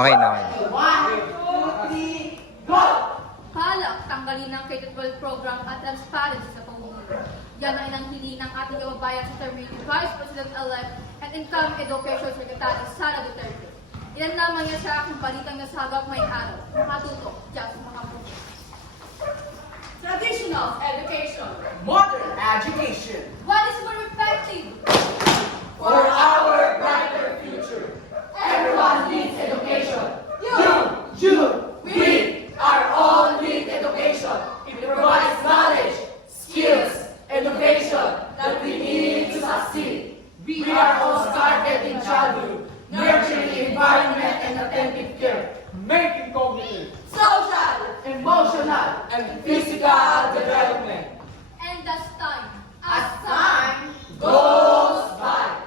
Okay na. 1, 2, 3, go! Kalak, tanggalin ang K-12 program at transparency sa pamumuno. Yan ang inanghili ng ating kababayan sa term Vice President-elect and Income Education Secretary Sara Duterte. Ilan lamang yan sa aking balitang nasagap may araw. Makatutok, just makaputo. Traditional education. Modern education. What is more effective? For our brighter future. Everyone needs education. We are all need education. It provides knowledge, skills, innovation that we need to succeed. We are all started in childhood, nurturing the environment and attentive care, making cognitive, Social. emotional, and physical development. And as time. As time goes by.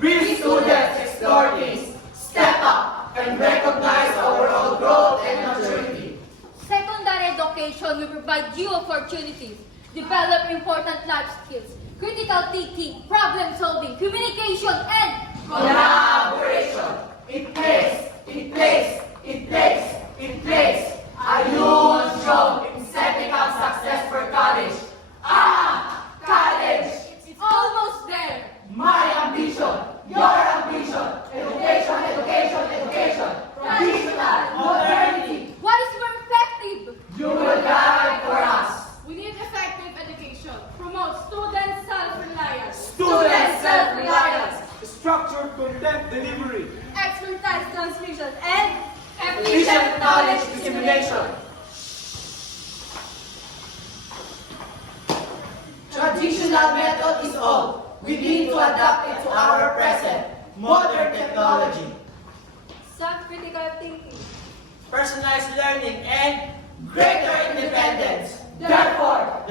We students explore things, step up, and recognize our own growth and maturity. Secondary education will provide you opportunities, develop important life skills, critical thinking, problem solving, communication, and Collaboration. It plays a huge role in setting up success for college. College! it's almost there. My ambition, your ambition, education, traditional, modernity. What is more effective? You will guide for us. We need effective education. Promote student self-reliance. Student self-reliance, Structured content delivery. Expertise transmission and efficient knowledge dissemination. Traditional method is old. We need to adapt it to our present, modern technology. Self-critical thinking. Personalized learning and greater independence. Therefore.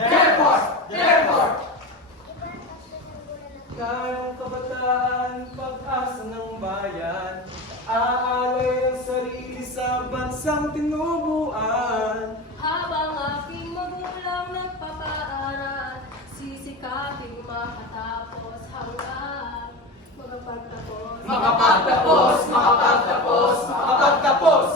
Kayang kabataan, pag-asa ng bayan. Aalay ang sarili sa bansang tinubuan. Habang aking magulang nagpapaaral, sisikaping makatapos hanggang Makapagtapos.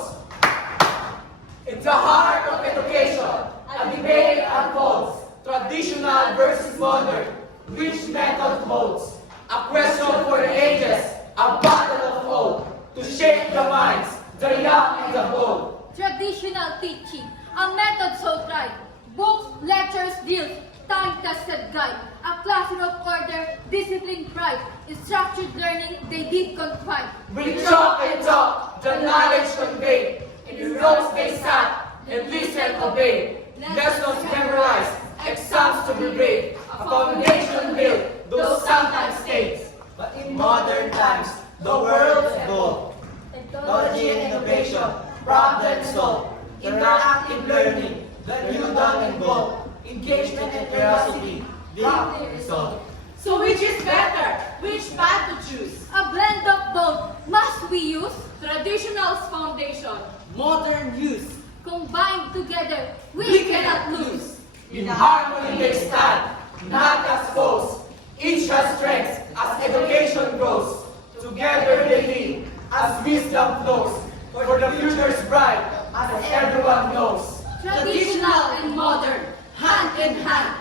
In the heart of education, a debate unfolds. Traditional versus modern. Which method holds? A question for the ages, a battle of hope, to shape the minds, the young and the bold. Traditional teaching, a method so tried. Books, lectures, drills, time-tested guide. A classroom of order, discipline, pride. Structured learning, they did confide. We talk and talk, the knowledge conveyed. In rows they sat, and listen obeyed. Lessons memorized, exams to be brave. A foundation built, though sometimes states. But in modern times, the world evolved. Technology and innovation, problem solved. Interactive learning, the new dawn involved. Engagement and curiosity, deeply resolved. So which is better? Which path to choose? A blend of both, must we use? Traditional's foundation. Modern use, Combined together, we cannot lose. in harmony they stand, not as foes. Each has strengths as education grows. Together they lead as wisdom flows. For the future's bright, as everyone knows. Traditional and modern, hand in hand,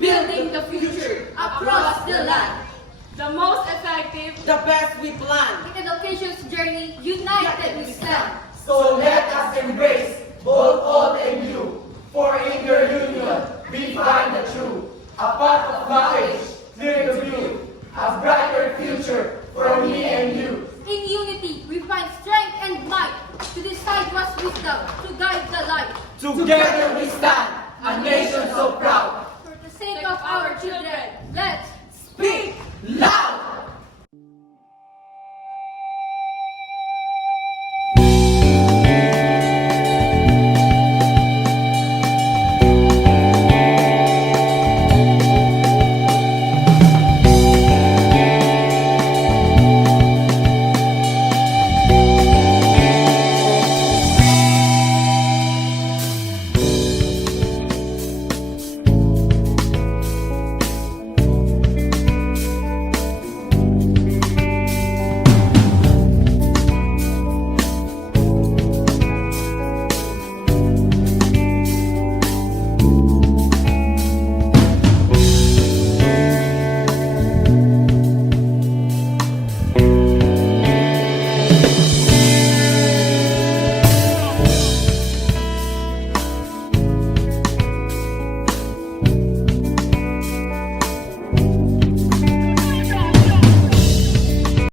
building the future across the land. The most effective. The best we plan. In education's journey, united we stand. So let us embrace both old and new. For in your union we find the true. A path of knowledge, clear to view. A brighter future for me and you. In unity, we find strength and might to decide what's wisdom, to guide the light. Together